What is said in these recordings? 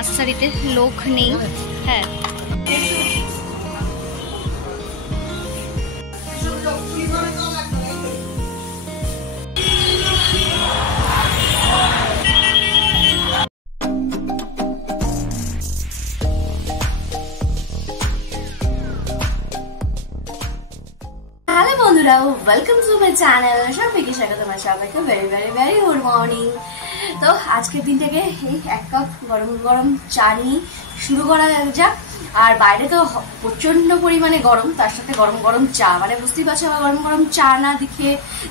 নার্সারিতে লোক নেই। হ্যাঁ বন্ধুরা, ওয়েলকাম টু মাই চ্যানেল। সবাইকে স্বাগত, সবাইকে very very very good morning. তো আজকের দিনটাকে এই এক কাপ গরম গরম চা নিয়ে শুরু করা যাক। আর বাইরে তো প্রচন্ড পরিমাণে গরম, তার সাথে গরম গরম চা, মানে বুঝতেই পারছো আমার গরম গরম চা না দেখে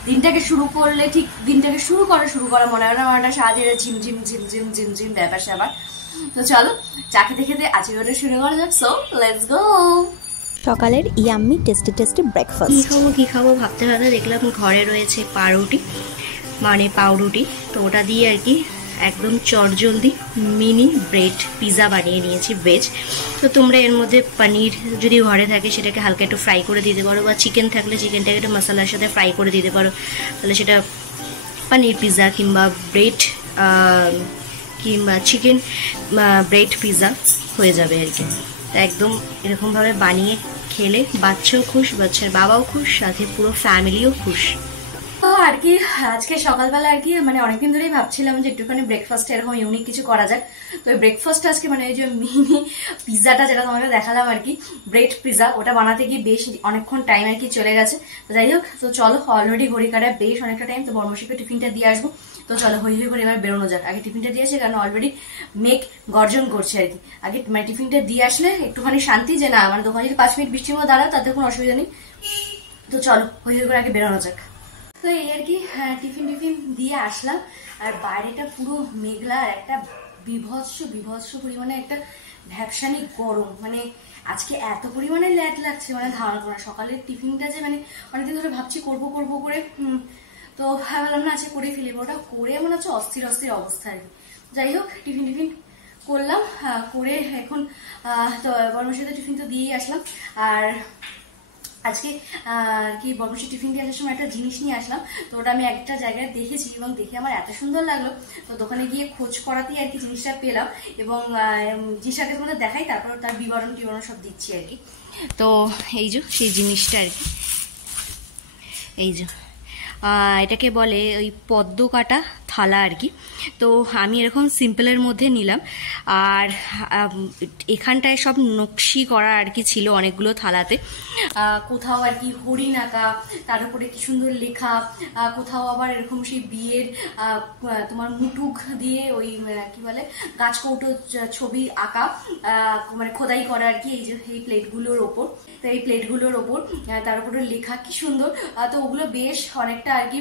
দিনটাকে শুরু করলে ঠিক দিনটাকে শুরু করা মনে হয় না আমার একটা সারাদিনের ঝিমঝিম ঝিমঝিম ঝিমঝিম ব্যাপার স্যাপার। তো চলো চা খেতে খেতে আজকে ওটা শুরু করা যাক। So let's go. সকালের ইয়াম্মি টেস্টি টেস্টি ব্রেকফাস্ট। কি খাবো ভাবতে ভাবতে দেখলাম ঘরে রয়েছে পাউরুটি, মানে পাউরুটি। তো ওটা দিয়ে আর কি একদম চটজলদি মিনি ব্রেড পিৎজা বানিয়ে নিয়েছি ভেজ। তো তোমরা এর মধ্যে পনির যদি ঘরে থাকে সেটাকে হালকা একটু ফ্রাই করে দিতে পারো, বা চিকেন থাকলে চিকেনটাকে একটু মশলার সাথে ফ্রাই করে দিতে পারো, তাহলে সেটা পনির পিৎজা কিংবা ব্রেড কিংবা চিকেন ব্রেড পিৎজা হয়ে যাবে আর কি। তো একদম এরকমভাবে বানিয়ে খেলে বাচ্চাও খুশ, বাচ্চার বাবাও খুশ, সাথে পুরো ফ্যামিলিও খুশ। তো আর কি আজকে সকালবেলা আর কি মানে অনেকদিন ধরেই ভাবছিলাম যে একটুখানি ব্রেকফাস্টে এরকম ইউনিক কিছু করা যাক। তো এই ব্রেকফাস্ট আজকে মানে এই যে মিনি পিৎজাটা যেটা তোমাকে দেখালাম আর কি, ব্রেড পিৎজা, ওটা বানাতে গিয়ে বেশ অনেকক্ষণ টাইম আর কি চলে গেছে। তো যাই হোক, তো চলো অলরেডি ঘড়ি কাটায় বেশ অনেকটা টাইম। তো বর্মশিকে টিফিনটা দিয়ে আসবো। তো চলো হই হই করে এবার বেরোনো যাক। আগে টিফিনটা দিয়েছে কারণ অলরেডি মেঘ গর্জন করছে আর কি। আগে মানে টিফিনটা দিয়ে আসলে একটুখানি শান্তি, যে না মানে দোকানে যদি 5 মিনিট বৃষ্টির মধ্যে দাঁড়ায় তাতে কোনো অসুবিধা নেই। তো চলো হই হই করে আগে বেরোনো যাক। তো এই আর কি টিফিন দিয়ে আসলাম, আর বাইরেটা পুরো মেঘলা, একটা বিভৎস পরিমাণে একটা ভ্যাপসানি গরম। মানে আজকে এত পরিমাণে ল্যাট লাগছে মানে ধারণা করা। সকালের টিফিনটা যে মানে অনেকদিন ধরে ভাবছি করবো করে, তো ভাবলাম না আজকে করে ফেলি। ওটা করে মনে হচ্ছে অস্থির অবস্থা আর কি। যাই হোক টিফিন করলাম, করে এখন তো বর্মশির টিফিন তো দিয়েই আসলাম। আর আজকে কি বর্মশির টিফিন দিয়ে আসার সময় একটা জিনিস নিয়ে আসলাম। তো ওটা আমি একটা জায়গায় দেখেছি এবং দেখে আমার এত সুন্দর লাগলো, তো দোকানে গিয়ে খোঁজ করাতেই আর কি জিনিসটা পেলাম। এবং জিনিসটাকে তোমাদের দেখাই, তারপর তার বিবরণ সব দিচ্ছি আর কি। তো এই যে সেই জিনিসটা আর কি, এই যে এটাকে বলে ওই পদ্ম কাটা থালা আর কি। তো আমি এরকম সিম্পলের মধ্যে নিলাম, আর এখানটায় সব নকশি করা আর কি ছিল অনেকগুলো থালাতে। কোথাও আর কি হরিণ আঁকা, তার উপরে কি সুন্দর লেখা, কোথাও আবার এরকম সেই বিয়ের তোমার মুটুক দিয়ে ওই কি বলে গাছকৌটো ছবি আঁকা, মানে খোদাই করা আর কি। এই যে এই প্লেটগুলোর ওপর, তো এই প্লেটগুলোর ওপর তার উপরে লেখা কি সুন্দর। তো ওগুলো বেশ অনেকটা আর কি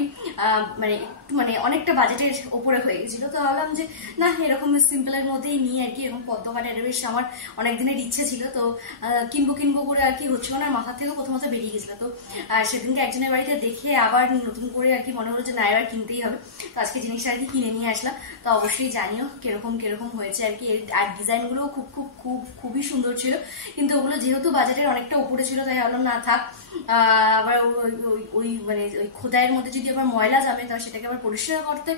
মানে অনেকটা বাজেটের ওপরে হয়ে গেছিল। তো ভাবলাম যে না এরকম সিম্পলের মধ্যেই নিয়ে আর কি, এরকম পদ্ম কাটা বেশ আমার অনেকদিনের ইচ্ছে ছিল। তো কিনবো করে আর কি হচ্ছিল না, মাথা থেকে প্রথমত বেরিয়ে গেছিল। তো সেদিনকে একজনের বাড়িতে দেখে আবার নতুন করে আর কি মনে হলো যে না এবার কিনতেই হবে। তো আজকে জিনিসটা আর কি কিনে নিয়ে আসলাম। তো অবশ্যই জানিও কিরকম হয়েছে আর কি। আর ডিজাইনগুলো খুবই সুন্দর ছিল, কিন্তু ওগুলো যেহেতু বাজেটের অনেকটা উপরে ছিল তাই ভাবলাম না থাক। আবার ওই মানে ওই খোদাইয়ের মধ্যে যদি আবার ময়লা যাবে তাহলে সেটাকে আবার পরিষ্কার করতে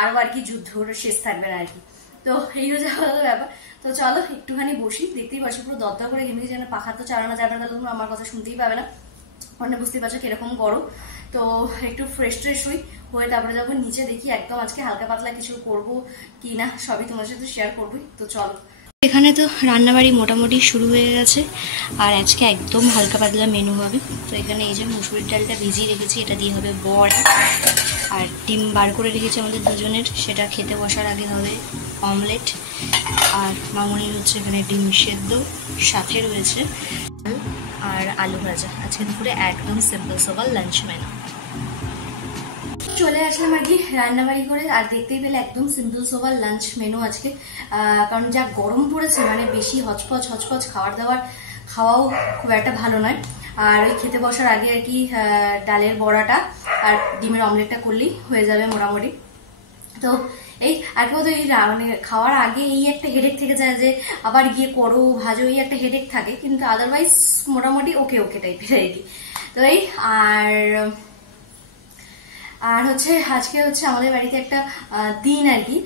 আরো আর কি যুদ্ধ শেষ থাকবে না আর কি। তো এই হচ্ছে ব্যাপার। তো চলো একটুখানি বসি, দেখতেই পাচ্ছি পুরো দরদর করে ঘেমে যেন, পাখা তো চালানো যাবে না, তাহলে আমার কথা শুনতেই পাবে না, মানে বুঝতেই পারছো কিরকম গরম। তো একটু ফ্রেশ হয়ে তারপরে যখন নিচে দেখি একদম আজকে হালকা পাতলা কিছু করবো কি না সবই তোমার সাথে শেয়ার করবোই। তো চলো, এখানে তো রান্নাবাড়ি মোটামুটি শুরু হয়ে গেছে, আর আজকে একদম হালকা পাতলা মেনু হবে। তো এখানে এই যে মুসুরির ডালটা ভিজিয়ে রেখেছি, এটা দিয়ে হবে বড়া, আর ডিম বার করে রেখেছি আমাদের দুজনের, সেটা খেতে বসার আগে হবে অমলেট। আর মামনির হচ্ছে এখানে ডিম সেদ্ধ, সাথে রয়েছে আর আলু ভাজা। আজকে দুপুরে একদম সিম্পল সকাল লাঞ্চ মেনু। চলে আসলাম আর কি রান্নাবাড়ি করে, আর দেখতেই পেলে একদম সিম্পল সোবার লাঞ্চ মেনু আজকে। কারণ যা গরম পড়েছে মানে বেশি হচপচ খাওয়াও খুব একটা ভালো নয়। আর ওই খেতে বসার আগে আর কি ডালের বড়াটা আর ডিমের অমলেটটা করলেই হয়ে যাবে মোটামুটি। তো এই আর কেউ তো এই মানে খাওয়ার আগে এই একটা হেডেক থেকে যায় যে আবার গিয়ে করো ভাজো, এই একটা হেডেক থাকে, কিন্তু আদারওয়াইজ মোটামুটি ওকে টাইপের আর কি। তো এই আর হচ্ছে আজকে হচ্ছে আমাদের বাড়িতে একটা দিন আর কি,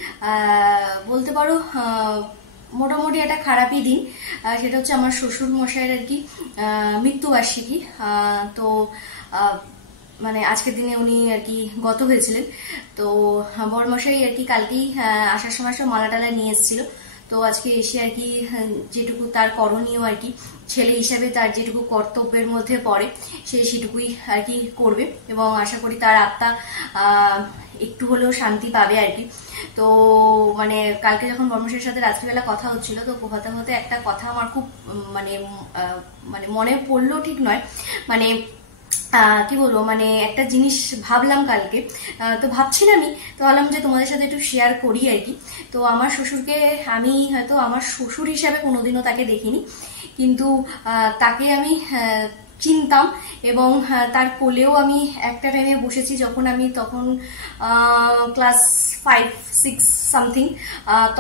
বলতে পারো মোটামুটি একটা খারাপই দিন। সেটা হচ্ছে আমার শ্বশুর মশাইয়ের আর কি মৃত্যুবার্ষিকী। তো মানে আজকের দিনে উনি আর কি গত হয়েছিলেন। তো বরমশাই আর কি কালকেই আসার সময় সব মালা টালা নিয়ে এসেছিল। তো আজকে এসে আর কি যেটুকু তার করণীয় আর কি ছেলে হিসাবে তার যেটুকু কর্তব্যের মধ্যে পড়ে সেটুকুই আর কি করবে, এবং আশা করি তার আত্মা একটু হলেও শান্তি পাবে আর কি। তো মানে কালকে যখন বর্মশের সাথে রাত্রিবেলা কথা হচ্ছিল, তো হতে হতে একটা কথা আমার খুব মানে মানে মনে পড়লো ঠিক নয়, মানে কি বলবো, মানে একটা জিনিস ভাবলাম কালকে। তো ভাবছিলামই, তো ভাবলাম যে তোমাদের সাথে একটু শেয়ার করি আর কি। তো আমার শ্বশুরকে আমি হয়তো আমার শ্বশুর হিসাবে কোনোদিনও তাকে দেখিনি, কিন্তু তাকে আমি চিনতাম, এবং তার কোলেও আমি একটা টাইমে বসেছি যখন আমি তখন ক্লাস 5-6 সামথিং,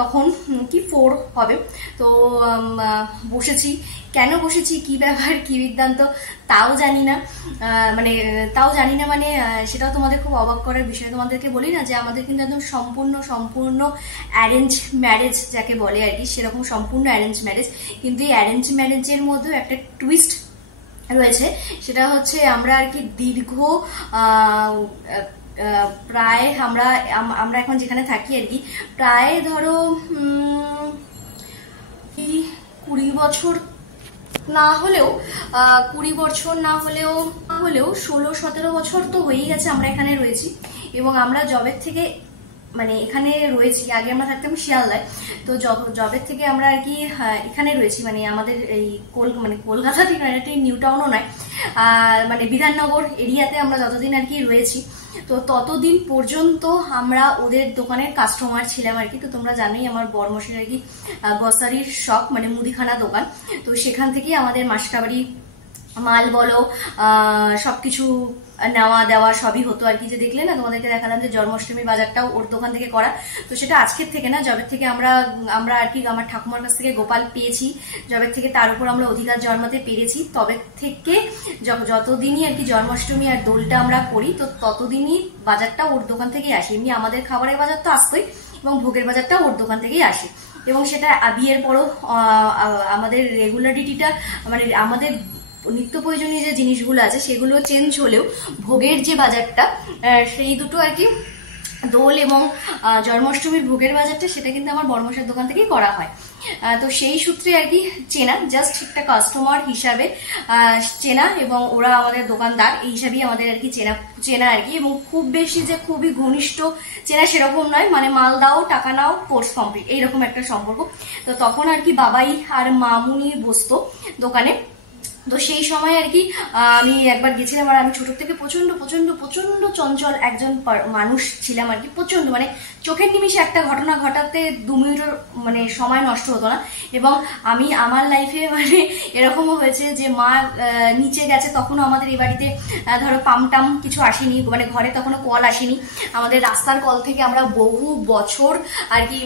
তখন কি 4 হবে। তো বসেছি, কেন বসেছি, কি ব্যাপার, কি বৃত্তান্ত তাও জানি না, মানে সেটাও তোমাদের খুব অবাক করার বিষয়। তোমাদেরকে বলি না যে আমাদের কিন্তু একদম সম্পূর্ণ অ্যারেঞ্জ ম্যারেজ যাকে বলে আর কি, সেরকম সম্পূর্ণ অ্যারেঞ্জ ম্যারেজ। কিন্তু এই অ্যারেঞ্জ ম্যারেজের মধ্যেও একটা টুইস্ট রয়েছে, সেটা হচ্ছে আমরা আর কি দীর্ঘ প্রায় আমরা এখন যেখানে থাকি আর কি, প্রায় ধরো 20 বছর না হলেও 20 বছর না হলেও 16-17 বছর তো হয়েই গেছে আমরা এখানে রয়েছি। এবং আমরা জবের থেকে মানে এখানে রয়েছি, আগে আমরা থাকতাম শিয়ালদায়, তো জবের থেকে আমরা আর কি এখানে রয়েছি, মানে আমাদের এই কলকাতা থেকে নিউ টাউনও নয়, মানে বিধাননগর এরিয়াতে আমরা যতদিন আর কি রয়েছি, তো ততদিন পর্যন্ত আমরা ওদের দোকানের কাস্টমার ছিলাম আর কি। তো তোমরা জানোই আমার বরমশের আর কি গ্রসারির শপ, মানে মুদিখানা দোকান, তো সেখান থেকেই আমাদের মাসকাবাড়ি মাল বলো সবকিছু নেওয়া দেওয়া সবই হতো আর কি। যে দেখলে না তোমাদেরকে দেখালাম যে জন্মাষ্টমীর বাজারটাও ওর দোকান থেকে করা, তো সেটা আজকের থেকে না, জবের থেকে আমরা আর কি আমার ঠাকুমার কাছ থেকে গোপাল পেয়েছি, জবের থেকে তার উপর আমরা অধিকার জন্মাতে পেরেছি, তবে থেকে যতদিনই আর কি জন্মাষ্টমী আর দোলটা আমরা করি, তো ততদিনই বাজারটা ওর দোকান থেকেই আসে। এমনি আমাদের খাবারের বাজার তো আসতোই, এবং ভোগের বাজারটা ওর দোকান থেকেই আসে। এবং সেটা বিয়ের পরও আমাদের রেগুলারিটিটা, মানে আমাদের নিত্য প্রয়োজনীয় যে জিনিসগুলো আছে সেগুলো চেঞ্জ হলেও ভোগের যে বাজারটা, সেই দুটো আর কি দোল এবং জন্মাষ্টমীর ভোগের বাজারটা সেটা কিন্তু আমার বড়মশার দোকান থেকেই করা হয়। তো সেই সূত্রে আর কি চেনা, জাস্ট একটা কাস্টমার হিসাবে চেনা, এবং ওরা আমাদের দোকানদার এই হিসাবেই আমাদের আর কি চেনা আর কি। এবং খুব বেশি যে খুবই ঘনিষ্ঠ চেনা সেরকম নয়, মানে মাল দাও টাকা নাও কোর্স কমপ্লিট এইরকম একটা সম্পর্ক। তো তখন আর কি বাবাই আর মামুনি বসতো দোকানে। তো সেই সময় আর কি আমি একবার গেছিলাম, আর আমি ছোট থেকে প্রচন্ড প্রচন্ড প্রচন্ড চঞ্চল একজন মানুষ ছিলাম আর কি, প্রচন্ড, মানে চোখের নিমিষে একটা ঘটনা ঘটাতে 2 মিনিটের মানে সময় নষ্ট হতো না। এবং আমি আমার লাইফে মানে এরকমও হয়েছে যে মা নিচে গেছে, তখনও আমাদের এই বাড়িতে ধরো পাম্পটাম কিছু আসেনি, মানে ঘরে তখনও কল আসেনি, আমাদের রাস্তার কল থেকে আমরা বহু বছর আর কি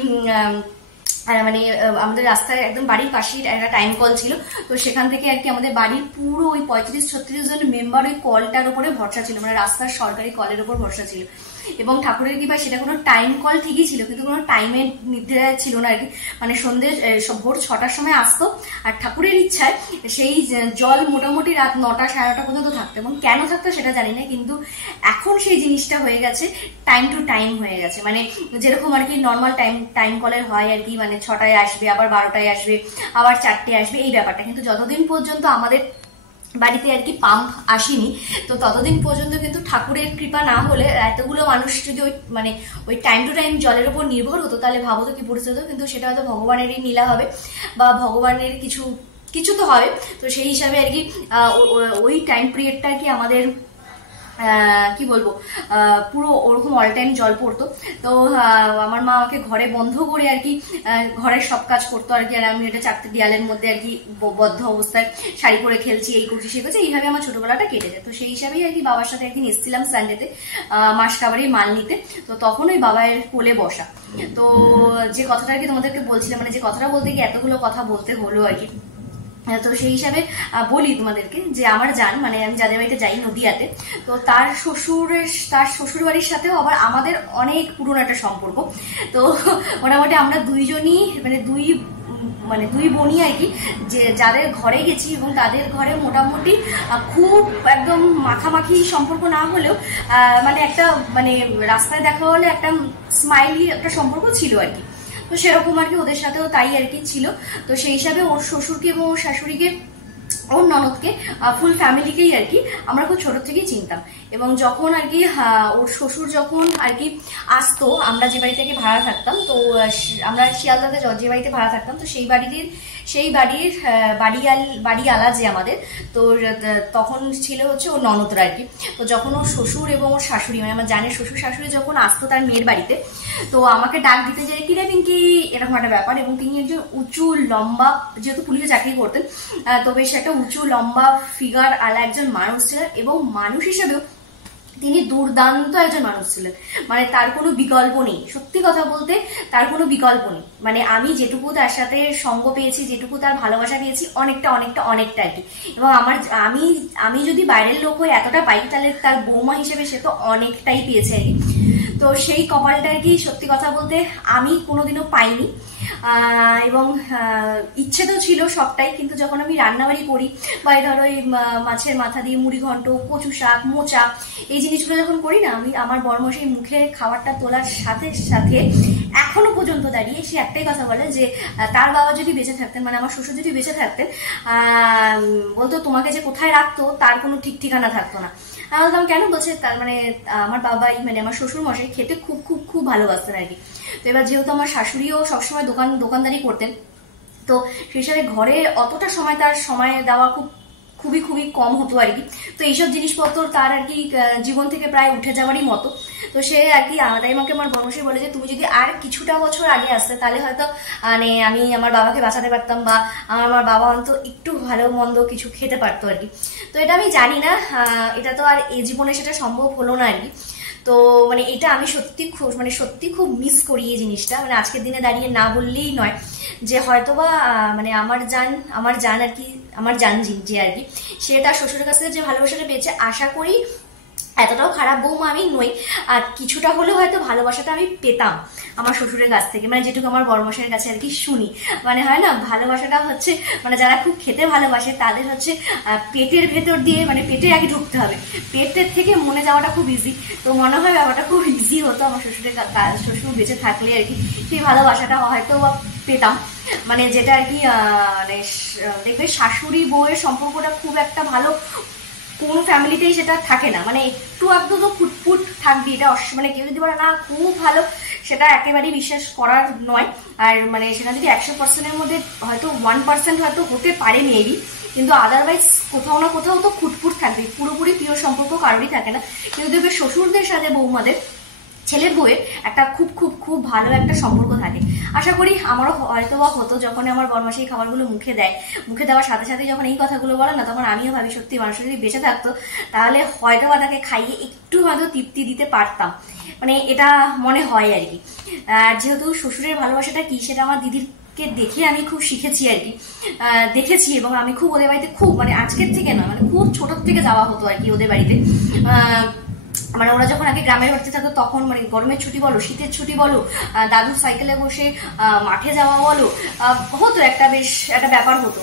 মানে আমাদের রাস্তায় একদম বাড়ির পাশেই একটা টাইম কল ছিল, তো সেখান থেকে আর কি আমাদের বাড়ির পুরো ওই 35-36 জন মেম্বার ওই কলটার উপরে ভরসা ছিল, মানে রাস্তার সরকারি কলের উপর ভরসা ছিল। এবং ঠাকুরের কৃপায় সেটা কোনো টাইম কল ঠিকই ছিল, কিন্তু কোনো টাইমের নির্ধারণ ছিল না আর কি, মানে সন্ধ্যে ভোর 6টার সময় আসতো, আর ঠাকুরের ইচ্ছায় সেই জল মোটামুটি রাত 9টা-9:30 পর্যন্ত থাকতো। এবং কেন থাকতো সেটা জানি না, কিন্তু এখন সেই জিনিসটা হয়ে গেছে টাইম টু টাইম হয়ে গেছে, মানে যেরকম আর কি নর্মাল টাইম কলের হয় আর কি, মানে 6টায় আসবে, আবার 12টায় আসবে, আবার 4টায় আসবে, এই ব্যাপারটা। কিন্তু যতদিন পর্যন্ত আমাদের বাড়িতে আর কি পাম্প আসেনি, তো ততদিন পর্যন্ত কিন্তু ঠাকুরের কৃপা না হলে এতগুলো মানুষ যদি ওই টাইম টু টাইম জলের উপর নির্ভর হতো, তাহলে ভাবো তো কি পরিস্থিতি হতো। কিন্তু সেটা হয়তো ভগবানেরই লীলা হবে, বা ভগবানের কিছু তো হবে। তো সেই হিসাবে আর কি ওই টাইম পিরিয়ডটা আর কি আমাদের কি বলবো পুরো ওরকম অল টাইম জল পড়তো। তো আমার মা আমাকে ঘরে বন্ধ করে আর কি ঘরের সব কাজ করতো আর কি, আর আমি এটা 4টে দেয়ালের মধ্যে আর কি বদ্ধ অবস্থায় শাড়ি পরে খেলছি, এই করছি সে করছি, এইভাবে আমার ছোটবেলাটা কেটে যায়। তো সেই হিসাবেই আর কি বাবার সাথে একদিন এসেছিলাম সানডেতে মাসকাবাড়ির মাল নিতে, তো তখন ওই বাবার কোলে বসা। তো যে কথাটা আর কি তোমাদেরকে বলছিলাম, মানে যে কথাটা বলতে গিয়ে এতগুলো কথা বলতে হলো আর কি, তো সেই হিসাবে বলি তোমাদেরকে যে আমার জান, মানে আমি যাদের বাড়িতে যাই নদিয়াতে, তো তার শ্বশুর বাড়ির সাথেও আবার আমাদের অনেক পুরনো একটা সম্পর্ক। তো মোটামুটি আমরা দুইজনই মানে মানে দুই বোনই আর কি, যে যাদের ঘরে গেছি এবং তাদের ঘরে মোটামুটি খুব একদম মাখামাখি সম্পর্ক না হলেও মানে একটা মানে রাস্তায় দেখা হলে একটা স্মাইলি একটা সম্পর্ক ছিল আর কি। তো সেরকম আর কি ওদের সাথেও তাই আর কি ছিল। তো সেই হিসাবে ওর শ্বশুরকে এবং ওর শাশুড়িকে, ওর ননদকে, ফুল ফ্যামিলিকেই আর কি আমরা খুব ছোট থেকেই চিনতাম। এবং যখন আর কি ওর শ্বশুর যখন আর কি আসতো, আমরা যে বাড়ি থেকে ভাড়া থাকতাম, তো আমরা শিয়ালদাতে যে বাড়িতে ভাড়া থাকতাম, তো সেই বাড়ির বাড়িওয়ালা যে আমাদের, তো তখন ছিল হচ্ছে ওর ননদরা আর কি। তো যখন ওর শ্বশুর এবং ওর শাশুড়ি, মানে আমার জানের শ্বশুর শাশুড়ি যখন আসতো তার মেয়ের বাড়িতে, তো আমাকে ডাক দিতে যায় কি রে পিঙ্কি, এরকম একটা ব্যাপার। এবং তিনি একজন উঁচু লম্বা, যেহেতু পুলিশে চাকরি করতেন, তো বেশ একটা উঁচু লম্বা ফিগার আলা একজন মানুষ ছিলেন। এবং মানুষ হিসেবেও তিনি দুর্দান্ত একজন মানুষ ছিলেন, মানে তার কোনো বিকল্প নেই। সত্যি কথা বলতে তার কোনো বিকল্প নেই। মানে আমি যেটুকু তার সাথে সঙ্গ পেয়েছি, যেটুকু তার ভালোবাসা পেয়েছি, অনেকটা আর কি। এবং আমি যদি বাইরের লোক হয়ে এতটা পাই, তাহলে তার বৌমা হিসেবে সে তো অনেকটাই পেয়েছে আর কি। তো সেই কপালটা আর কি সত্যি কথা বলতে আমি কোনোদিনও পাইনি। এবং ইচ্ছে তো ছিল সবটাই, কিন্তু যখন আমি রান্নাবাড়ি করি বা ধরো এই মাছের মাথা দিয়ে মুড়ি ঘন্ট, কচু শাক, মোচা, এই জিনিসগুলো যখন করি না, আমি আমার বড়মশাই মুখে খাবারটা তোলার সাথে সাথে এখনো পর্যন্ত দাঁড়িয়ে সে একটাই কথা বলে যে তার বাবা যদি বেঁচে থাকতেন, মানে আমার শ্বশুর যদি বেঁচে থাকতেন, বলতো তোমাকে যে কোথায় রাখতো তার কোনো ঠিক ঠিকানা থাকতো না। আমি বলতাম কেন? বলছে তার মানে আমার বাবাই, মানে আমার শ্বশুর মশাই খেতে খুব খুব খুব ভালোবাসতেন আর কি। তো এবার যেহেতু আমার শাশুড়িও সবসময় দোকানদারি করতেন, তো সেই হিসাবে ঘরে অতটা সময় তার সময় দেওয়া খুবই খুবই কম হতো আর কি। তো এইসব জিনিসপত্র তার আর কি জীবন থেকে প্রায় উঠে যাওয়ারই মতো। তো সে আর কি তাই আমাকে আমার বড়মশাই বলে যে তুমি যদি আর কিছুটা বছর আগে আসতে, তাহলে হয়তো মানে আমি আমার বাবাকে বাঁচাতে পারতাম, বা আমার বাবা অন্তত একটু ভালো মন্দ কিছু খেতে পারতো আর কি। তো এটা আমি জানি না, এটা তো আর এই জীবনে সেটা সম্ভব হলো না আর কি। তো মানে এটা আমি সত্যি খুব মিস করি এই জিনিসটা। মানে আজকের দিনে দাঁড়িয়ে না বললেই নয় যে হয়তোবা মানে আমার জান আর কি, আমার জান যে আর কি, সে তার শ্বশুরের কাছ থেকে যে ভালোবাসাটা পেয়েছে, আশা করি এতটাও খারাপ বৌমা আমি নই। আর কিছুটা হলেও হয়তো ভালোবাসাটা আমি পেতাম আমার শ্বশুরের কাছ থেকে, মানে যেটুকু আমার বড়মশাইয়ের কাছে আর কি শুনি। মানে হয় না, ভালোবাসাটা হচ্ছে মানে যারা খুব খেতে ভালোবাসে তাদের হচ্ছে পেটের ভেতর দিয়ে, মানে পেটে আগে ঢুকতে হবে, পেটের থেকে মনে যাওয়াটা খুব ইজি। তো মনে হয় ব্যাপারটা খুব ইজি হতো আমার শ্বশুর বেঁচে থাকলে আর কি, সেই ভালোবাসাটা হয়তো পেতাম। মানে যেটা আর কি মানে দেখবে শাশুড়ি বউয়ের সম্পর্কটা খুব একটা ভালো কোন ফ্যামিলিতেই সেটা থাকে না। মানে একটু একদম তো ফুটফুট থাকবে, এটা মানে কেউ যদি বলে না খুব ভালো, সেটা একেবারেই বিশ্বাস করার নয়। আর মানে সেটা যদি 100%-এর মধ্যে হয়তো 1% হয়তো হতে পারে মেবি, কিন্তু আদারওয়াইজ কোথাও না কোথাও তো ফুটফুট থাকবে। পুরোপুরি প্রিয় সম্পর্ক কারোরই থাকে না। কিন্তু দেখবে শ্বশুরদের সাথে বৌমাদের, ছেলের বউয়ের একটা খুব খুব খুব ভালো একটা সম্পর্ক থাকে। আশা করি আমারও হয়তো বা হতো, যখন আমার বড়মাসি এই খাবারগুলো মুখে দেওয়ার সাথে সাথে যখন এই কথাগুলো বলে না, তখন আমিও ভাবি সত্যি মানুষ যদি বেঁচে থাকতো তাহলে হয়তো বা তাকে খাইয়ে একটু হয়তো তৃপ্তি দিতে পারতাম, মানে এটা মনে হয় আর কি। আর যেহেতু শ্বশুরের ভালোবাসাটা কি সেটা আমার দিদিরকে দেখে আমি খুব শিখেছি আর কি, দেখেছি। এবং আমি খুব ওদের বাড়িতে খুব, মানে আজকের থেকে না, মানে খুব ছোটোর থেকে যাওয়া হতো আর কি ওদের বাড়িতে। মানে ওরা যখন আগে গ্রামের বাড়িতে থাকতো তখন মানে গরমের ছুটি বলো, শীতের ছুটি বলো, দাদুর সাইকেলে বসে মাঠে যাওয়া বলো, হতো একটা বেশ একটা ব্যাপার হতো।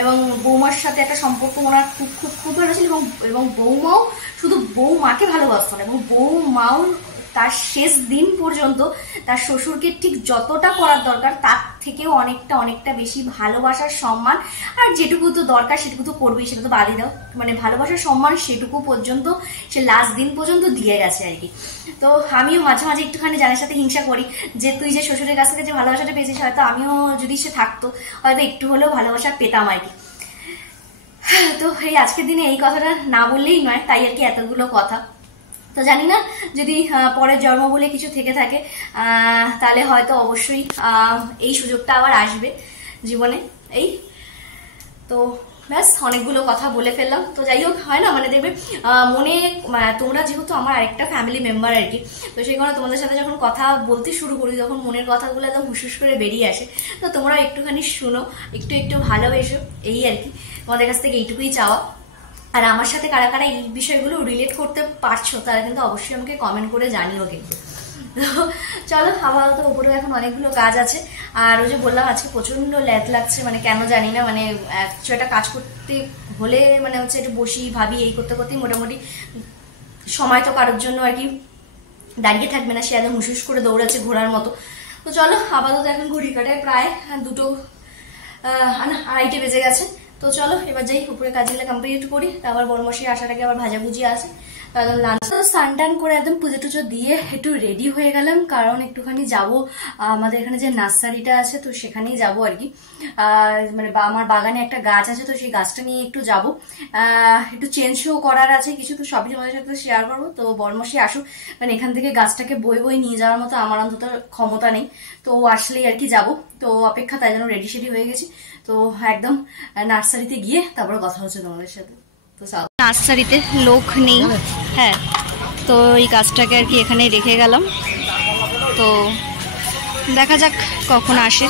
এবং বৌমার সাথে একটা সম্পর্ক ওনার খুব খুব খুব ভালো ছিল। এবং বৌমাও শুধু বৌমাকে ভালোবাসতো না, এবং বৌমাও তার শেষ দিন পর্যন্ত তার শ্বশুরকে ঠিক যতটা করার দরকার তার থেকেও অনেকটা বেশি ভালোবাসার সম্মান, আর যেটুকু তো দরকার সেটুকু তো করবেই, সেটা তো বাদই দাও, মানে ভালোবাসার সম্মান সেটুকু পর্যন্ত সে লাস্ট দিন পর্যন্ত দিয়ে গেছে আর কি। তো আমিও মাঝে মাঝে একটুখানি জানের সাথে হিংসা করি যে তুই যে শ্বশুরের কাছ থেকে যে ভালোবাসাটা পেয়েছিস, হয়তো আমিও যদি সে থাকতো হয়তো একটু হলেও ভালোবাসা পেতাম আর কি। তো এই আজকের দিনে এই কথাটা না বললেই নয়, তাই আর কি এতগুলো কথা। তো জানি না যদি পরের জন্ম বলে কিছু থেকে থাকে, তাহলে হয়তো অবশ্যই এই সুযোগটা আবার আসবে জীবনে। এই তো ব্যাস অনেকগুলো কথা বলে ফেললাম। তো যাই হোক, হয় না মানে দেখবে মনে, তোমরা যেহেতু আমার আরেকটা ফ্যামিলি মেম্বার আর কি, তো সেই কারণে তোমাদের সাথে যখন কথা বলতে শুরু করি, যখন মনের কথাগুলো একদম হুসুস করে বেরিয়ে আসে, তো তোমরা একটুখানি শুনো, একটু ভালোবেসো, এই আর কি তোমাদের কাছ থেকে এইটুকুই চাওয়া। আর আমার সাথে কারা কারা এই বিষয়গুলো রিলেট করতে পারছো তারা কিন্তু অবশ্যই আমাকে কমেন্ট করে জানিও কিন্তু। চলো, আপাতত উপরে এখন অনেকগুলো কাজ আছে, আর ওই যে বললাম আজকে প্রচন্ড ল্যাদ লাগছে, মানে কেন জানি না, মানে কিছু একটা কাজ করতে হলে মানে হচ্ছে একটু বসি ভাবি, এই করতে করতেই মোটামুটি সময় তো কারোর জন্য আর কি দাঁড়িয়ে থাকবে না, সে একদম হুসুস করে দৌড়াচ্ছে ঘোড়ার মতো। তো চলো আপাতত এখন ঘড়ি কাটায় প্রায় 2:30 বেজে গেছে। তো চলো এবার যাই উপরে কাজগুলো কমপ্লিট করি, তারপর বড়মশাই আসার আগে আবার ভাজাভুজি আছে। স্নান টান করে একদম পুজো টুজো দিয়ে একটু রেডি হয়ে গেলাম, কারণ একটুখানি যাবো আমাদের এখানে যে নার্সারিটা আছে তো সেখানেই যাবো আর কি। মানে আমার বাগানে একটা গাছ আছে তো সেই গাছটা নিয়ে একটু যাবো, একটু চেঞ্জও করার আছে কিছু, তো সবই তোমাদের সাথে শেয়ার করবো। তো বড়মশাই আসুক, মানে এখান থেকে গাছটাকে বই বই নিয়ে যাওয়ার মতো আমার অন্তত ক্ষমতা নেই, তো আসলেই আর কি যাবো। তো অপেক্ষা, তাই জন্য রেডি সেডি হয়ে গেছি। তো একদম নার্সারিতে গিয়ে তারপরে কথা হচ্ছে তোমাদের সাথে। তো নার্সারিতে লোক নেই, হ্যাঁ, তো এই গাছটাকে আর কি এখানে রেখে গেলাম। তো দেখা যাক কখন আসে।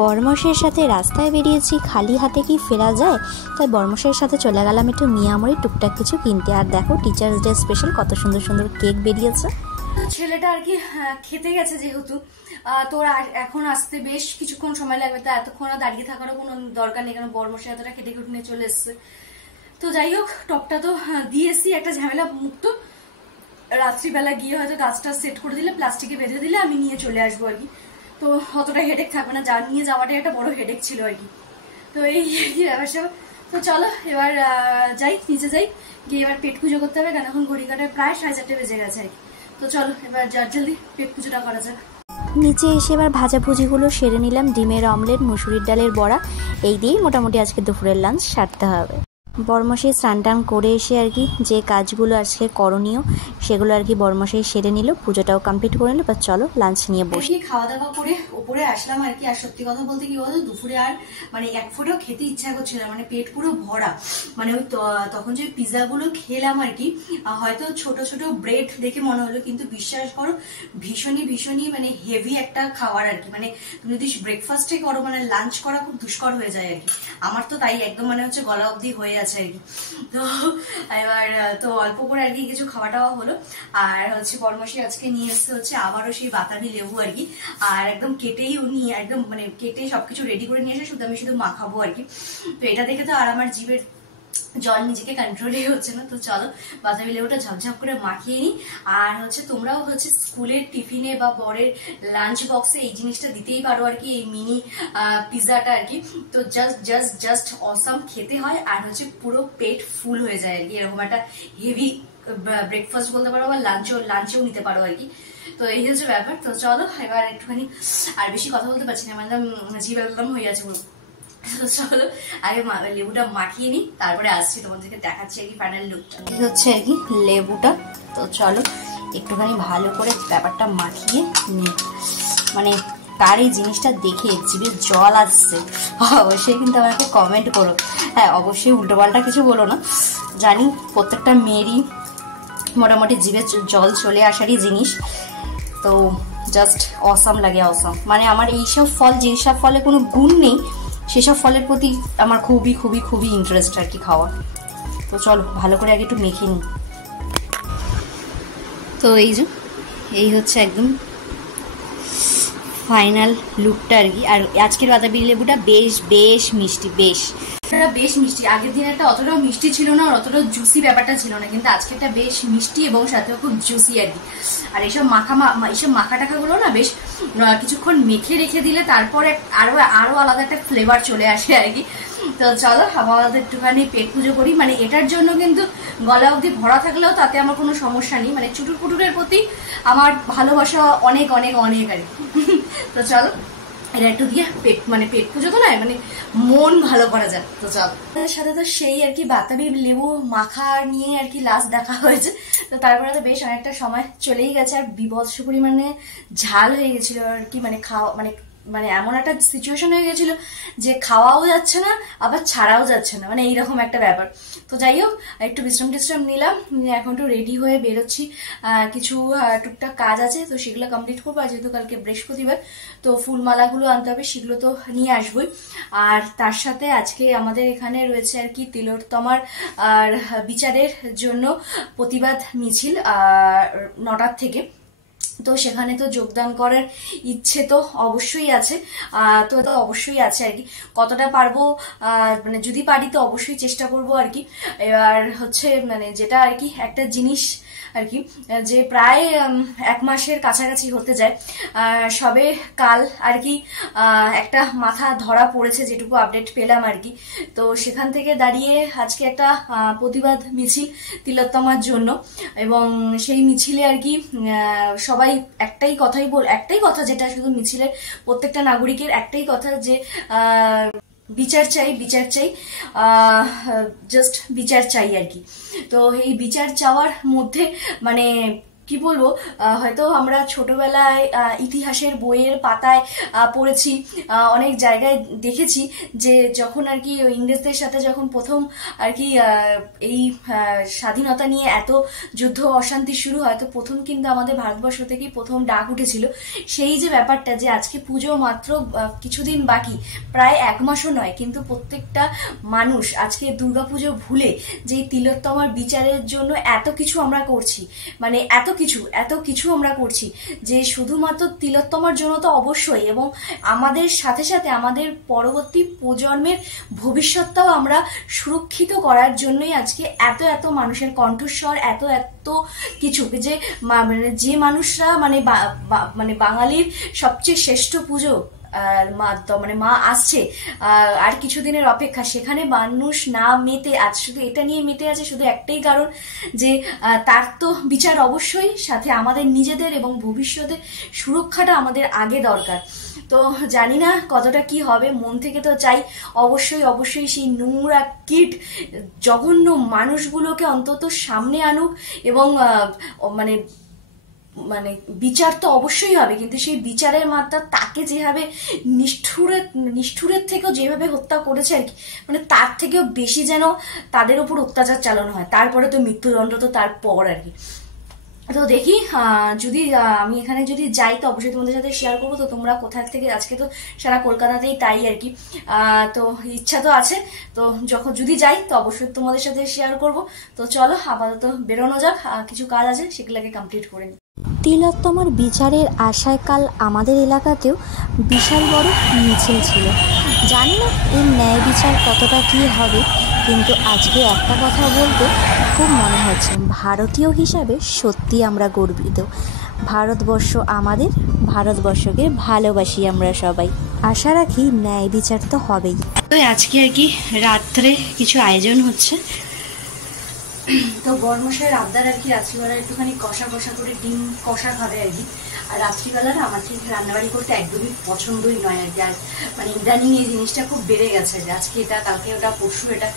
বরমশের সাথে রাস্তায় বেরিয়েছি, খালি হাতে কি ফেরা যায়, তাই বরমশের সাথে চলে গেলাম একটু মিয়ামরি টুকটাক কিছু কিনতে। আর দেখো টিচার্স ডে স্পেশাল কত সুন্দর সুন্দর কেক বেরিয়েছে। ছেলেটা আর কি খেতে গেছে যেহেতু, তো এখন আসতে বেশ কিছুক্ষণ সময় লাগবে, তো এতক্ষণ দাঁড়িয়ে থাকারও কোনো দরকার নেই, কারণ বরমশাই এতটা খেটে খুঁটে নিয়ে চলে এসছে। তো যাই হোক, টপটা তো দিয়েছি, একটা ঝামেলা মুক্ত। রাত্রিবেলা গিয়ে হয়তো গাছটা সেট করে দিলে, প্লাস্টিকে বেঁধে দিলে আমি নিয়ে চলে আসবো আর কি। তো অতটা হেডেক থাকবে না, যা নিয়ে যাওয়াটাই একটা বড় হেডেক ছিল আর কি। তো এই আর কি ব্যবসা। তো চলো এবার যাই, নিচে যাই, গিয়ে এবার পেট পুজো করতে হবে, কারণ এখন ঘড়ি কাটায় প্রায় 4:30 বেজে গেছে আর কি। তো চলো এবার জলদি পেট পুজোটা করা যাক। নিচে এসে এবার ভাজাভুজিগুলো সেরে নিলাম, ডিমের অমলেট, মুসুরির ডালের বড়া, এই দিয়েই মোটামুটি আজকে দুপুরের লাঞ্চ সারতে হবে। বরমশাই স্নান টান করে এসে আর কি যে কাজগুলো আজকে করণীয় সেগুলো আর কি বরমশাই সেরে নিল, পুজোটাও কমপ্লিট করে নিল। বা চলো লাঞ্চ নিয়ে বসি। খাওয়া দাওয়া করে উপরে আসলাম আর কি। আর সত্যি কথা বলতে কি বলতো, দুপুরে আর মানে এক ফোঁটাও খেতে ইচ্ছা করছিল না, মানে পেট পুরো ভরা। মানে ওই তখন যে পিৎজা গুলো খেলাম আর কি, হয়তো ছোট ছোট ব্রেড দেখে মনে হলো, কিন্তু বিশ্বাস করো ভীষণই মানে হেভি একটা খাবার আর কি। মানে তুমি যদি ব্রেকফাস্টে করো, মানে লাঞ্চ করা খুব দুষ্কর হয়ে যায় আর কি। আমার তো তাই একদম মানে হচ্ছে গলা অব্দি হয়ে আছে আর কি। তো এবার তো অল্প করে আর কি কিছু খাওয়া টাওয়া হলো। আর হচ্ছে বরমশাই আজকে নিয়ে এসছে হচ্ছে আবারও সেই বাতাবি লেবু আর কি। আর একদম কেটেই উনি একদম মানে কেটে সবকিছু রেডি করে নিয়ে এসে আমি শুধু মাখাবো আর কি। তো এটা দেখে তো আর আমার জিভের জল নিজেকে কন্ট্রোলই হচ্ছে না। তো চলো বাতাবি লেবুটা ঝপঝপ করে মাখিয়ে নিই। আর হচ্ছে তোমরাও হচ্ছে স্কুলের টিফিনে বা বরের লাঞ্চ বক্সে এই জিনিসটা দিতেই পারো আর কি, এই মিনি পিৎজাটা আর কি। তো জাস্ট অসাম খেতে হয়, আর হচ্ছে পুরো পেট ফুল হয়ে যায় আর কি। এরকম একটা হেভি ব্রেকফাস্ট বলতে পারো, বা লাঞ্চেও নিতে পারো আর কি। তো এই হচ্ছে ব্যাপার। তো চলো এবার একটুখানি, আর বেশি কথা বলতে পারছি না, মানে জিভ একদম হয়ে আছে পুরো। চলো আগে লেবুটা মাখিয়ে নি, তারপরে আসছি তোমাদেরকে দেখাচ্ছি আর কি ফাইনাল লুকটা। এই হচ্ছে আর কি লেবুটা। তো চলো একটুখানি ভালো করে ব্যাপারটা মাখিয়ে নি। মানে কার এই জিনিসটা দেখে জিভে জল আসছে অবশ্যই কিন্তু আমাকে কমেন্ট করো। হ্যাঁ অবশ্যই উল্টোপাল্টা কিছু বলো না, জানি প্রত্যেকটা মেয়েরই মোটামুটি জিভে জল চলে আসারই জিনিস। তো জাস্ট অসাম লাগে, অসাম। মানে আমার এইসব ফল, যেসব ফলে কোনো গুণ নেই সেসব ফলের প্রতি আমার খুবই ইন্টারেস্ট আর কি খাওয়া। তো চলো ভালো করে আগে একটু মেখে নিই। তো এই হচ্ছে একদম ফাইনাল লুকটা আর কি। আর আজকের বাতাবি লেবুটা বেশ মিষ্টি, বেশ মিষ্টি। আগের দিন একটা অতটাও মিষ্টি ছিল না, আর অতটাও জুসি ব্যাপারটা ছিল না, কিন্তু আজকেরটা বেশ মিষ্টি এবং সাথেও খুব জুসি আর কি। আর এইসব মাখা টাখাগুলো না বেশ কিছুক্ষণ মেখে রেখে দিলে তারপরে আরো আলাদা একটা ফ্লেভার চলে আসে আর কি। তো চলো আমাদের একটুখানি পেট পুজো করি। মানে এটার জন্য কিন্তু গলা অবধি ভরা থাকলেও তাতে আমার কোনো সমস্যা নেই, মানে চুটুর পুটুরের প্রতি আমার ভালোবাসা অনেক আর কি। তো চলো এটা একটু দিয়ে পেট পুজো তো নয়, মানে মন ভালো করা যায়। তো চল সাথে তো সেই আর কি বাতাবি লেবু মাখা নিয়ে আর কি লাস্ট দেখা হয়েছে। তো তারপরে তো বেশ অনেকটা সময় চলেই গেছে, আর বিভৎস পরিমাণে ঝাল হয়ে গেছিল আর কি। মানে খাওয়া মানে এমন একটা সিচুয়েশন হয়ে গেছিল যে খাওয়াও যাচ্ছে না আবার ছাড়াও যাচ্ছে না, মানে এইরকম একটা ব্যাপার। তো যাই হোক একটু বিশ্রাম নিলাম, এখন একটু রেডি হয়ে বেরোচ্ছি। কিছু টুকটাক কাজ আছে তো সেগুলো কমপ্লিট করবো। আর যেহেতু কালকে বৃহস্পতিবার, তো ফুলমালাগুলো আনতে হবে, সেগুলো তো নিয়ে আসবোই। আর তার সাথে আজকে আমাদের এখানে রয়েছে আর কি তিলোত্তমার আর বিচারের জন্য প্রতিবাদ মিছিল 9টার থেকে। তো সেখানে তো যোগদান করার ইচ্ছে তো অবশ্যই আছে, তো অবশ্যই আছে আর কি। কতটা পারবো মানে যদি পারি তো অবশ্যই চেষ্টা করব আর কি। এবার হচ্ছে মানে যেটা আর কি একটা জিনিস আর কি, যে প্রায় 1 মাসের কাছাকাছি হতে যায়, সবে কাল আর কি একটা মাথা ধরা পড়েছে যেটুকু আপডেট পেলাম আর কি। তো সেখান থেকে দাঁড়িয়ে আজকে একটা প্রতিবাদ মিছিল তিলোত্তমার জন্য, এবং সেই মিছিলে আর কি সবাই একটাই কথা, যেটা শুধু মিছিলের প্রত্যেকটা নাগরিকের একটাই কথা, যে বিচার চাই, জাস্ট বিচার চাই আর কি। তো এই বিচার চাওয়ার মধ্যে মানে কি বলবো, হয়তো আমরা ছোটবেলায় ইতিহাসের বইয়ের পাতায় পড়েছি, অনেক জায়গায় দেখেছি যে যখন আর কি ইংরেজদের সাথে যখন প্রথম আর কি এই স্বাধীনতা নিয়ে এত যুদ্ধ অশান্তি শুরু হয়, তো প্রথম কিন্তু আমাদের ভারতবর্ষ থেকেই প্রথম ডাক উঠেছিল সেই যে ব্যাপারটা, যে আজকে পুজো মাত্র কিছুদিন বাকি, প্রায় 1 মাসও নয়, কিন্তু প্রত্যেকটা মানুষ আজকে দুর্গাপুজো ভুলে যে তিলোত্তমার বিচারের জন্য এত কিছু আমরা করছি, মানে এত কিছু আমরা করছি, যে শুধুমাত্র তিলোত্তমার জন্য তো অবশ্যই, এবং আমাদের সাথে সাথে আমাদের পরবর্তী প্রজন্মের ভবিষ্যৎটাও আমরা সুরক্ষিত করার জন্যই আজকে এত মানুষের কণ্ঠস্বর, এত কিছু, যে মানুষরা মানে বাঙালির সবচেয়ে শ্রেষ্ঠ পুজো মানে মা আসছে, আর কিছুদিনের অপেক্ষা, সেখানে মানুষ না মেতে আজ শুধু এটা নিয়ে মেতে আছে, শুধু একটাই কারণ, যে তার তো বিচার অবশ্যই, সাথে আমাদের নিজেদের এবং ভবিষ্যতের সুরক্ষাটা আমাদের আগে দরকার। তো জানি না কতটা কি হবে, মন থেকে তো চাই অবশ্যই সেই নোংরা কীট জঘন্য মানুষগুলোকে অন্তত সামনে আনুক, এবং মানে বিচার তো অবশ্যই হবে, কিন্তু সেই বিচারের মাত্রা তাকে যেভাবে নিষ্ঠুরের থেকেও যেভাবে হত্যা করেছে আর কি, মানে তার থেকেও বেশি যেন তাদের উপর অত্যাচার চালানো হয়, তারপরে তো মৃত্যুদণ্ড তো তারপর আর কি। তো দেখি যদি আমি এখানে যদি যাই তো অবশ্যই তোমাদের সাথে শেয়ার করবো। তো তোমরা কোথা থেকে, আজকে তো সারা কলকাতাতেই তাই আর কি, তো ইচ্ছা তো আছে, তো যখন যদি যাই তো অবশ্যই তোমাদের সাথে শেয়ার করব। তো চলো আপাতত বেরোনো যাক, কিছু কাজ আছে সেগুলোকে কমপ্লিট করে নিই। তিলোত্তমার বিচারের আশায় কাল আমাদের এলাকাতেও বিশাল বড় মিছিল ছিল। জানি না এর ন্যায় বিচার কতটা কী হবে, কিন্তু আজকে একটা কথা বলতে খুব মনে হচ্ছে, ভারতীয় হিসাবে সত্যি আমরা গর্বিত। ভারতবর্ষ আমাদের, ভারতবর্ষকে ভালোবাসি আমরা সবাই। আশা রাখি ন্যায় বিচার তো হবেই। তো আজকে আর কি রাত্রে কিছু আয়োজন হচ্ছে, তো বর্মশাইয়ের আবদার আর কি রাত্রিবেলা একটুখানি কষা করে ডিম কষা খাবে আর কি। আর রাত্রিবেলা না আমার ঠিক রান্নাবাড়ি করতে একদমই পছন্দই নয় আর কি, আর মানে ইদানিং এই জিনিসটা খুব বেড়ে গেছে, যে আজকে এটা, কালকে ওটা, পরশু এটা,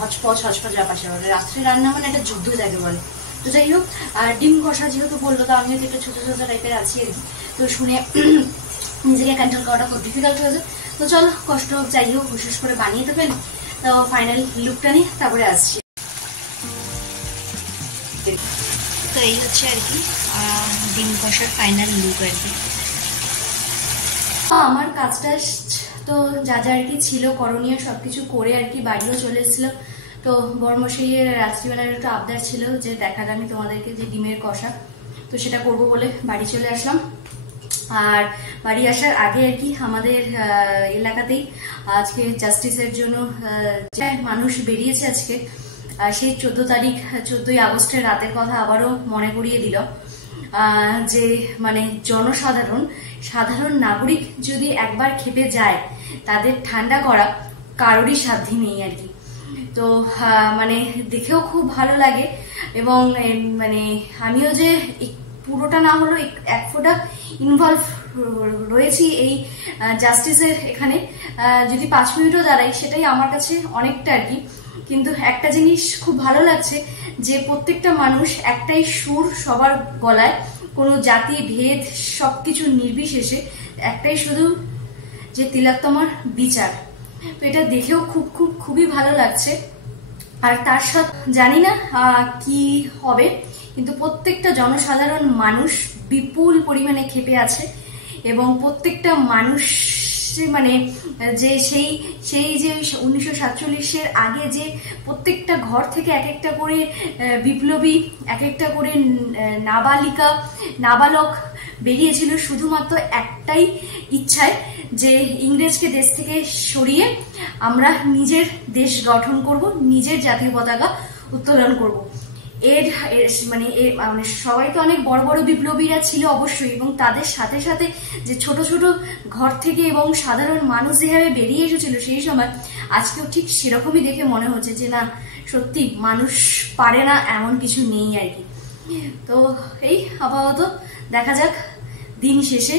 হচপচ ব্যাপার। রাত্রে রান্না মানে একটা যুদ্ধ যাকে বলে। তো যাই হোক, আর ডিম কষা যেহেতু বললো, তো আমিও একটু ছোট টাইপের আছি আর কি, তো শুনে নিজেকে কন্ট্রোল করাটা খুব ডিফিকাল্ট হয়েছে। তো চলো, কষ্ট হোক যাই হোক, বিশেষ করে বানিয়ে তো ফেলি। তো ফাইনাল লুকটা নিয়ে তারপরে আসছি। তো এই হচ্ছে আর কি ডিম কষার ফাইনাল লুক আর কি। আমার কাজটা তো যা আর কি ছিল করণীয় সবকিছু করে আর কি বাড়িও চলে এসেছিল। তো বর্মশাইয়ের রাত্রিবেলার একটু আবদার ছিল যে দেখালে আমি তোমাদেরকে যে ডিমের কষা, তো সেটা করবো বলে বাড়ি চলে আসলাম। আর বাড়ি আসার আগে আর কি আমাদের এলাকাতেই আজকে জাস্টিসের জন্য যে মানুষ বেরিয়েছে আজকে, সেই 14ই আগস্টের রাতের কথা আবারও মনে করিয়ে দিল, যে মানে সাধারণ নাগরিক যদি একবার খেপে যায়, তাদের ঠান্ডা করা কারোরই সাধ্যি নেই আর কি। তো মানে দেখেও খুব ভালো লাগে, এবং মানে আমিও যে পুরোটা না হলো এক ফোঁটা ইনভলভ রয়েছি এই জাস্টিসের এখানে, যদি 5 মিনিটও দাঁড়াই সেটাই আমার কাছে অনেকটা আর কি। কিন্তু একটা জিনিস খুব ভালো লাগছে, যে প্রত্যেকটা মানুষ একটাই সুর সবার গলায়, কোনো জাতি ভেদ সবকিছু নির্বিশেষে একটাই শুধু, যে তিলোত্তমার বিচার। তো এটা দেখেও খুবই ভালো লাগছে। আর তার সাথে জানি না কি হবে, কিন্তু প্রত্যেকটা জনসাধারণ মানুষ বিপুল পরিমাণে ক্ষেপে আছে, এবং প্রত্যেকটা মানুষ মানে যে সেই সেই যে 1947-এর আগে যে প্রত্যেকটা ঘর থেকে এক একটা করে বিপ্লবী, এক একটা করে নাবালিকা নাবালক বেরিয়েছিল শুধুমাত্র একটাই ইচ্ছায়, যে ইংরেজকে দেশ থেকে সরিয়ে আমরা নিজের দেশ গঠন করব, নিজের জাতীয় পতাকা উত্তোলন করব। মানে সবাই তো অনেক বড় বড় বিপ্লবীরা ছিল অবশ্যই, এবং তাদের সাথে সাথে যে ছোট ছোট ঘর থেকে এবং সাধারণ মানুষ যেভাবে বেরিয়ে এসেছিল সেই সময়, আজকেও ঠিক সেরকমই দেখে মনে হচ্ছে যে না, সত্যি মানুষ পারে না এমন কিছু নেই আর কি। তো এই আপাতত দেখা যাক দিন শেষে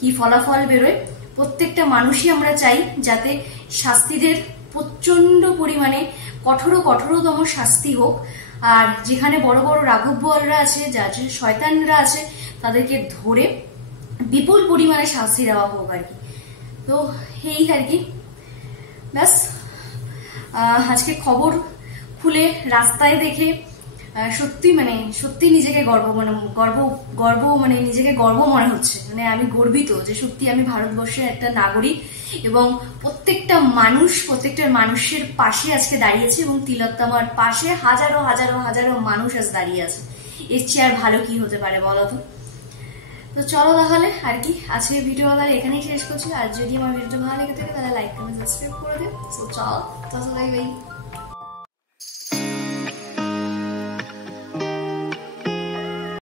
কি ফলাফল বেরোয়। প্রত্যেকটা মানুষই আমরা চাই যাতে শাস্তিদের প্রচন্ড পরিমাণে কঠোরতম শাস্তি হোক, আর যেখানে বড় বড় রাঘব বোয়ালরা আছে, যা শয়তানরা আছে, তাদেরকে ধরে বিপুল পরিমাণে শাস্তি দেওয়া হোক আর কি। তো এই আর কি, ব্যাস। আজকে খবর খুলে রাস্তায় দেখে সত্যি নিজেকে নিজেকে গর্ব মনে হচ্ছে। মানে আমি গর্বিত যে সত্যি আমি ভারতবর্ষের একটা নাগরিক, এবং প্রত্যেকটা মানুষের পাশে আজকে দাঁড়িয়েছে, এবং তিলোত্তমার পাশে হাজারো হাজারো হাজারো মানুষ আজ দাঁড়িয়ে আছে। এর চেয়ে আর ভালো কি হতে পারে বলো তো? তো চলো তাহলে আর কি, আজকে ভিডিও তাহলে এখানেই শেষ করছি। আর যদি আমার ভিডিওটা ভালো লেগে থাকে তাহলে লাইক কমেন্ট সাবস্ক্রাইব করে দিও। তো চলো, বাই বাই।